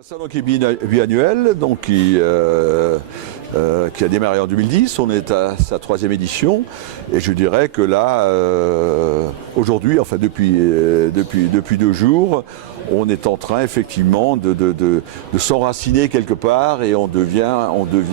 Un salon qui est biannuel, donc qui a démarré en 2010. On est à sa 3e édition. Et je dirais que là, aujourd'hui, enfin depuis 2 jours, on est en train effectivement de s'enraciner quelque part et on devient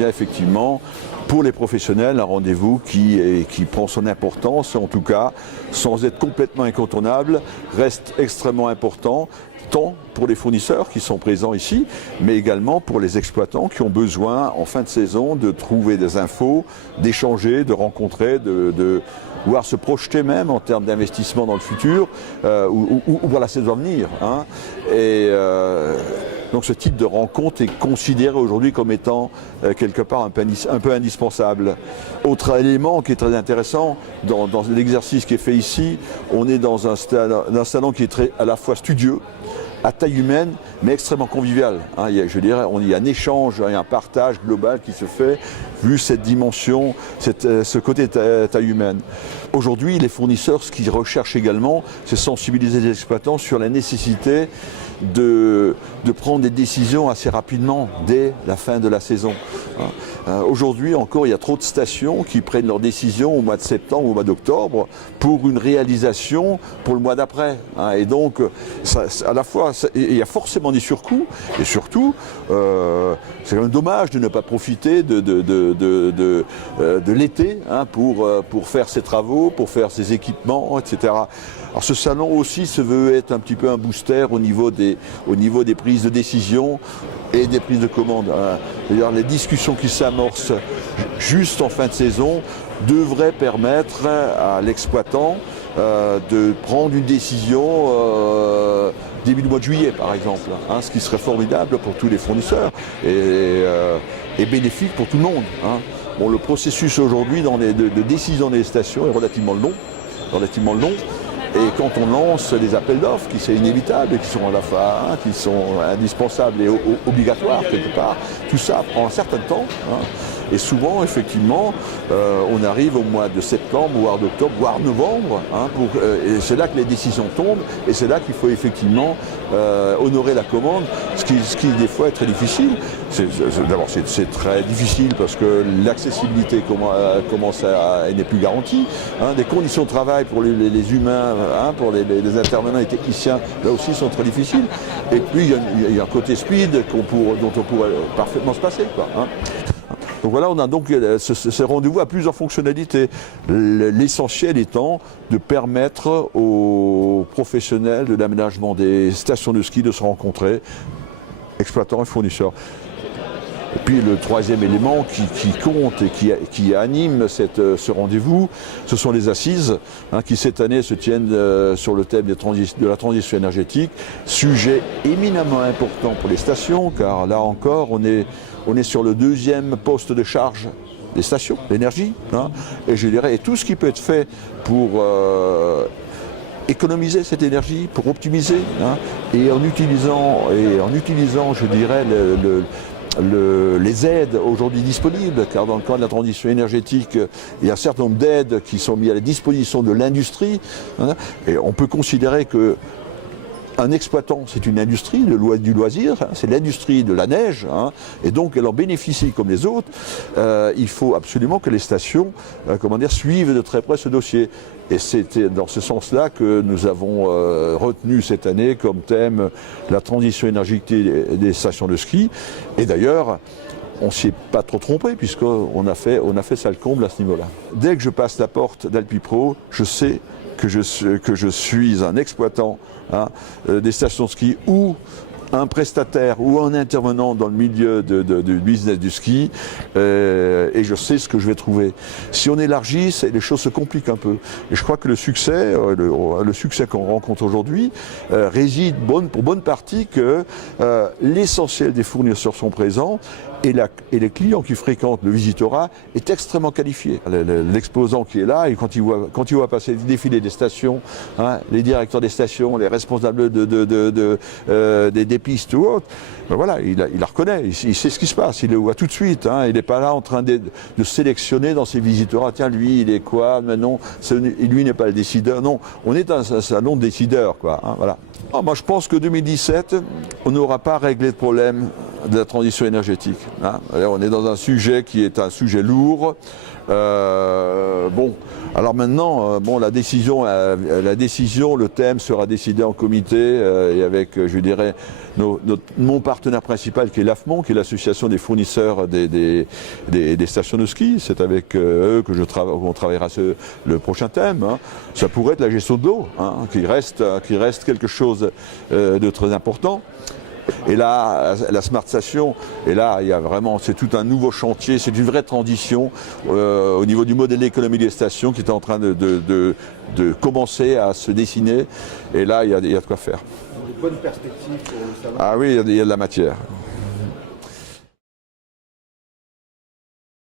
effectivement pour les professionnels un rendez-vous qui prend son importance, en tout cas sans être complètement incontournable, reste extrêmement important, tant pour les fournisseurs qui sont présents ici, mais également pour les exploitants qui ont besoin en fin de saison de trouver des infos, d'échanger, de rencontrer, de voir se projeter même en termes d'investissement dans le futur ou pour la saison à venir. Hein. Donc ce type de rencontre est considéré aujourd'hui comme étant quelque part un peu indispensable. Autre élément qui est très intéressant dans l'exercice qui est fait ici, on est dans un salon qui est à la fois studieux, à taille humaine, mais extrêmement convivial. Hein, je dirais, il y a un échange, un partage global qui se fait, vu cette dimension, ce côté taille humaine. Aujourd'hui, les fournisseurs, ce qu'ils recherchent également, c'est sensibiliser les exploitants sur la nécessité de prendre des décisions assez rapidement, dès la fin de la saison. Aujourd'hui encore, il y a trop de stations qui prennent leurs décisions au mois de septembre ou au mois d'octobre pour une réalisation pour le mois d'après. Et donc, à la fois, il y a forcément des surcoûts, et surtout, c'est quand même dommage de ne pas profiter de l'été pour faire ses travaux, pour faire ses équipements, etc. Alors ce salon aussi se veut être un petit peu un booster au niveau des prises de décision et des prises de commande. D'ailleurs, les discussions qui s'amorcent juste en fin de saison devraient permettre à l'exploitant de prendre une décision début du mois de juillet, par exemple, ce qui serait formidable pour tous les fournisseurs et bénéfique pour tout le monde. Bon, le processus aujourd'hui de décision des stations est relativement long. Et quand on lance des appels d'offres, qui sont inévitables et qui sont à la fois, qui sont indispensables et obligatoires quelque part, tout ça prend un certain temps. Et souvent, effectivement, on arrive au mois de septembre, voire d'octobre, voire novembre, et c'est là que les décisions tombent, et c'est là qu'il faut effectivement honorer la commande, ce qui des fois est très difficile. D'abord, c'est très difficile parce que l'accessibilité n'est plus garantie. Des conditions de travail pour les humains, pour les intervenants et techniciens, là aussi sont très difficiles. Et puis, il y a un côté speed dont on pourrait parfaitement se passer, quoi. Donc voilà, on a donc ce rendez-vous à plusieurs fonctionnalités. L'essentiel étant de permettre aux professionnels de l'aménagement des stations de ski de se rencontrer, exploitants et fournisseurs. Et puis le troisième élément qui compte et qui anime ce rendez-vous, ce sont les assises qui cette année se tiennent sur le thème de la transition énergétique, sujet éminemment important pour les stations, car là encore on est sur le 2e poste de charge des stations, l'énergie. Et je dirais, et tout ce qui peut être fait pour économiser cette énergie, pour optimiser, et en utilisant, je dirais, les aides aujourd'hui disponibles, car dans le cadre de la transition énergétique, il y a un certain nombre d'aides qui sont mises à la disposition de l'industrie, et on peut considérer que un exploitant, c'est une industrie du loisir, c'est l'industrie de la neige, et donc elle en bénéficie comme les autres. Il faut absolument que les stations suivent de très près ce dossier. Et c'était dans ce sens-là que nous avons retenu cette année comme thème la transition énergétique des stations de ski. Et d'ailleurs, on ne s'y est pas trop trompé puisqu'on a fait ça le comble à ce niveau-là. Dès que je passe la porte d'Alpipro, je sais que je suis un exploitant des stations de ski ou un prestataire ou un intervenant dans le milieu du business du ski, et je sais ce que je vais trouver. Si on élargit, les choses se compliquent un peu. Et je crois que le succès qu'on rencontre aujourd'hui réside pour bonne partie que l'essentiel des fournisseurs sont présents et les clients qui fréquentent le Visitora est extrêmement qualifié. L'exposant qui est là, et quand il voit passer défiler des stations, les directeurs des stations, les responsables des des pistes ou autres, ben voilà, il la reconnaît, il sait ce qui se passe, il le voit tout de suite. Hein, il n'est pas là en train de sélectionner dans ses visiteurs. Ah, tiens, lui, il est quoi? Mais non, lui n'est pas le décideur. Non, on est dans un salon de décideurs, quoi. Hein, voilà. Alors, moi, je pense que 2017, on n'aura pas réglé le problème de la transition énergétique. Hein. Alors, on est dans un sujet qui est un sujet lourd. Bon, alors maintenant, bon, la décision, le thème sera décidé en comité et avec, je dirais, mon partenaire principal qui est l'AFMON, qui est l'association des fournisseurs des stations de ski. C'est avec eux que qu'on travaillera le prochain thème. Hein. Ça pourrait être la gestion de l'eau, hein, qui reste quelque chose de très important. Et là, la Smart Station, et là, il y a vraiment, c'est tout un nouveau chantier, c'est une vraie transition au niveau du modèle économique des stations qui est en train de commencer à se dessiner. Et là, il y a de quoi faire. Des bonnes perspectives pour le salon. Ah oui, il y a de la matière.